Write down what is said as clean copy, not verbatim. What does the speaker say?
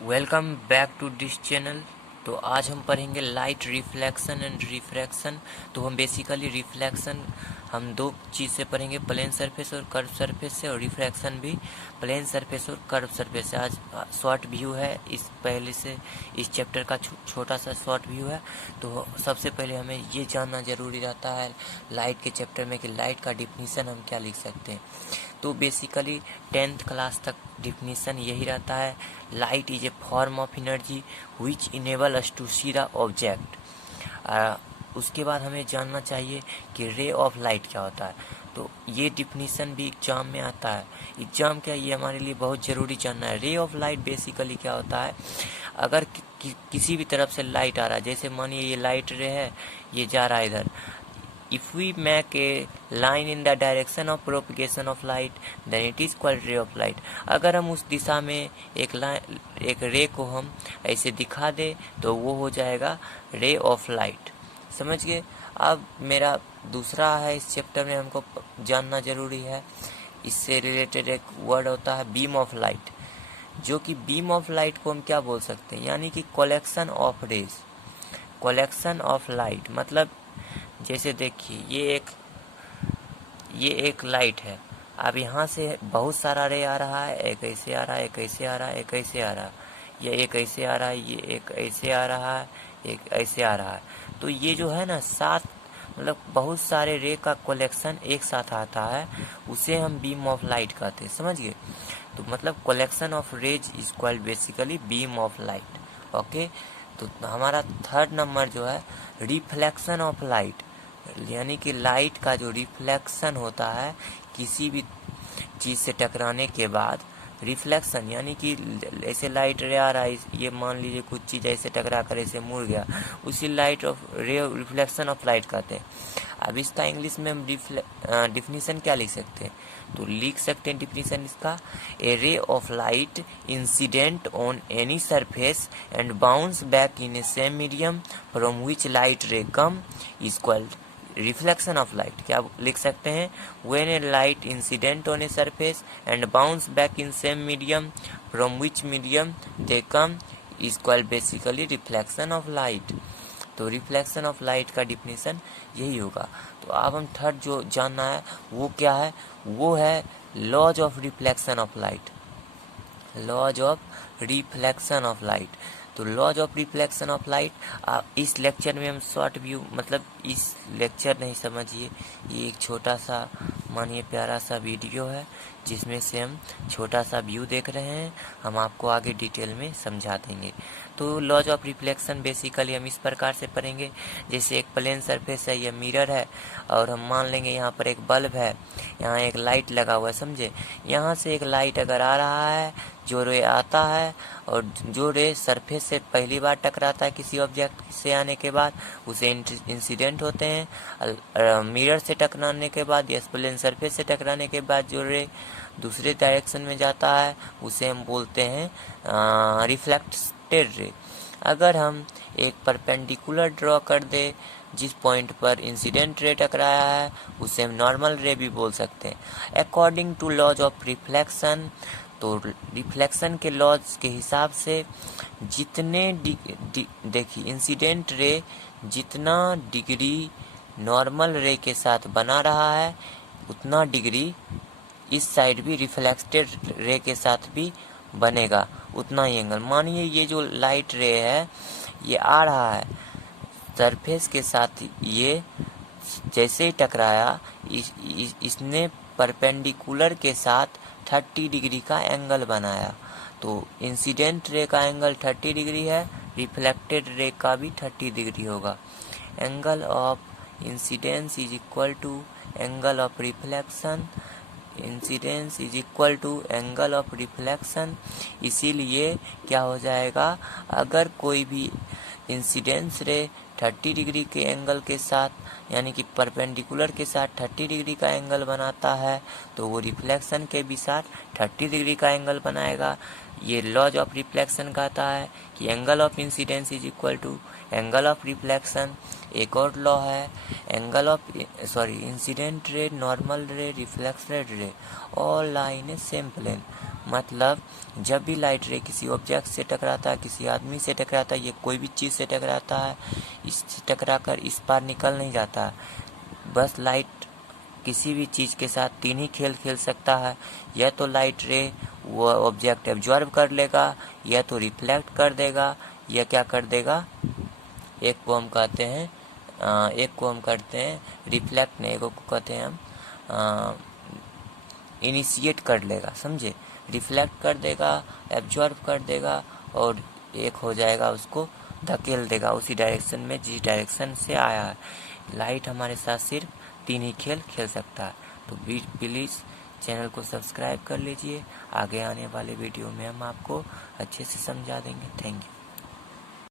Welcome back to this channel. तो आज हम पढ़ेंगे लाइट रिफ्लेक्शन एंड रिफ्रैक्शन। तो हम बेसिकली रिफ्लेक्शन हम दो चीज़ से पढ़ेंगे, प्लेन सरफेस और कर्व सरफेस से, और रिफ्रैक्शन भी प्लेन सरफेस और कर्व सरफेस से। आज शॉर्ट व्यू है इस पहले से इस चैप्टर का छोटा सा शॉर्ट व्यू है। तो सबसे पहले हमें ये जानना ज़रूरी रहता है लाइट के चैप्टर में कि लाइट का डिफिनीसन हम क्या लिख सकते हैं। तो बेसिकली 10th क्लास तक डिफिनीसन यही रहता है, light is a form of energy which enable us to see the object. उसके बाद हमें जानना चाहिए कि रे ऑफ लाइट क्या होता है। तो ये डिफिनीसन भी एग्जाम में आता है। एग्जाम क्या, ये हमारे लिए बहुत ज़रूरी जानना है। रे ऑफ लाइट बेसिकली क्या होता है, अगर किसी भी तरफ से लाइट आ रहा है, जैसे मानिए ये लाइट रे है, ये जा रहा है इधर। If we make a line in the direction of propagation of light, then it is called ray of light. अगर हम उस दिशा में एक रे को हम ऐसे दिखा दे तो वो हो जाएगा रे ऑफ लाइट। समझ गए। अब मेरा दूसरा है, इस चैप्टर में हमको जानना जरूरी है, इससे रिलेटेड एक वर्ड होता है बीम ऑफ लाइट। जो कि बीम ऑफ लाइट को हम क्या बोल सकते हैं, यानी कि collection of rays. Collection of light मतलब जैसे देखिए ये एक लाइट है। अब यहाँ से बहुत सारा रे आ रहा है, एक ऐसे आ रहा है, एक ऐसे आ रहा है, एक ऐसे आ रहा है, ये एक ऐसे आ रहा है, ये एक ऐसे आ रहा है, एक ऐसे आ रहा है। तो ये जो है ना, सात मतलब बहुत सारे रे का कलेक्शन एक साथ आता है, उसे हम बीम ऑफ लाइट कहते हैं। समझ गए। तो मतलब collection of rays is called basically beam of light. Okay. तो हमारा थर्ड नंबर जो है रिफ्लेक्शन ऑफ लाइट, यानी कि लाइट का जो रिफ्लेक्शन होता है किसी भी चीज़ से टकराने के बाद। रिफ्लेक्शन यानी कि ऐसे लाइट रे आ रहा है, ये मान लीजिए कुछ चीज़ ऐसे टकरा कर ऐसे मुड़ गया, उसी लाइट ऑफ रे रिफ्लेक्शन ऑफ लाइट कहते हैं। अब इसका इंग्लिश में हम डिफिनीसन क्या लिख सकते हैं, तो लिख सकते हैं डिफिनीसन इसका, a ray of light incident on any surface and bounce back in a same medium from which light ray come is called reflection of light. क्या लिख सकते हैं, when a light incident on a surface and bounce back in same medium from which medium they come is called basically reflection of light. तो reflection of light का definition यही होगा। तो अब हम थर्ड जो जानना है वो क्या है, वो है laws of reflection of light. Laws of reflection of light. तो laws of reflection of light इस लेक्चर में हम शॉर्ट व्यू, मतलब इस लेक्चर नहीं समझिए, ये एक छोटा सा मानिए प्यारा सा वीडियो है जिसमें से हम छोटा सा व्यू देख रहे हैं, हम आपको आगे डिटेल में समझा देंगे। तो लॉज ऑफ रिफ्लेक्शन बेसिकली हम इस प्रकार से पढ़ेंगे, जैसे एक प्लेन सरफेस है, यह मिरर है, और हम मान लेंगे यहाँ पर एक बल्ब है, यहाँ एक लाइट लगा हुआ है। समझे। यहाँ से एक लाइट अगर आ रहा है, जो रे आता है, और जो रे सरफेस से पहली बार टकराता है किसी ऑब्जेक्ट से आने के बाद, उसे इंसिडेंट होते हैं। मिरर से टकराने के बाद या प्लेन सरफेस से टकराने के बाद जो रे दूसरे डायरेक्शन में जाता है उसे हम बोलते हैं रिफ्लेक्टेड रे। अगर हम एक परपेंडिकुलर ड्रॉ कर दे जिस पॉइंट पर इंसिडेंट रे टकराया है, उसे हम नॉर्मल रे भी बोल सकते हैं। According to laws of reflection, तो रिफ्लेक्शन के लॉज के हिसाब से जितने देखिए इंसिडेंट रे जितना डिग्री नॉर्मल रे के साथ बना रहा है, उतना डिग्री इस साइड भी रिफ्लेक्टेड रे के साथ भी बनेगा, उतना ही एंगल। मानिए ये जो लाइट रे है ये आ रहा है सरफेस के साथ, ये जैसे ही टकराया इसने परपेंडिकुलर के साथ 30 डिग्री का एंगल बनाया। तो इंसिडेंट रे का एंगल 30 डिग्री है, रिफ्लेक्टेड रे का भी 30 डिग्री होगा। Angle of incidence is equal to angle of reflection, incidence is equal to angle of reflection. इसीलिए क्या हो जाएगा, अगर कोई भी इंसिडेंस रे 30 डिग्री के एंगल के साथ, यानी कि परपेंडिकुलर के साथ 30 डिग्री का एंगल बनाता है, तो वो रिफ्लेक्शन के भी साथ 30 डिग्री का एंगल बनाएगा। ये लॉज ऑफ रिफ्लेक्शन कहता है कि angle of incidence is equal to angle of reflection. एक और लॉ है, angle of incident ray, normal ray, reflected ray all lie in a same plane. मतलब जब भी लाइट रे किसी ऑब्जेक्ट से टकराता है, किसी आदमी से टकराता है, ये कोई भी चीज़ से टकराता है, इससे टकरा कर इस पार निकल नहीं जाता। बस लाइट किसी भी चीज़ के साथ तीन ही खेल खेल सकता है, या तो लाइट रे वो ऑब्जेक्ट एब्जॉर्ब कर लेगा, या तो रिफ्लेक्ट कर देगा, या क्या कर देगा, एक को हम कहते हैं एक को हम करते हैं रिफ्लेक्ट नहीं, एक को कहते हैं हम इनिशिएट कर लेगा, समझे। रिफ्लेक्ट कर देगा, एब्जॉर्ब कर देगा, और एक हो जाएगा उसको धकेल देगा उसी डायरेक्शन में जिस डायरेक्शन से आया है। लाइट हमारे साथ सिर्फ तीन ही खेल खेल सकता है। तो प्लीज़ चैनल को सब्सक्राइब कर लीजिए, आगे आने वाले वीडियो में हम आपको अच्छे से समझा देंगे। Thank you.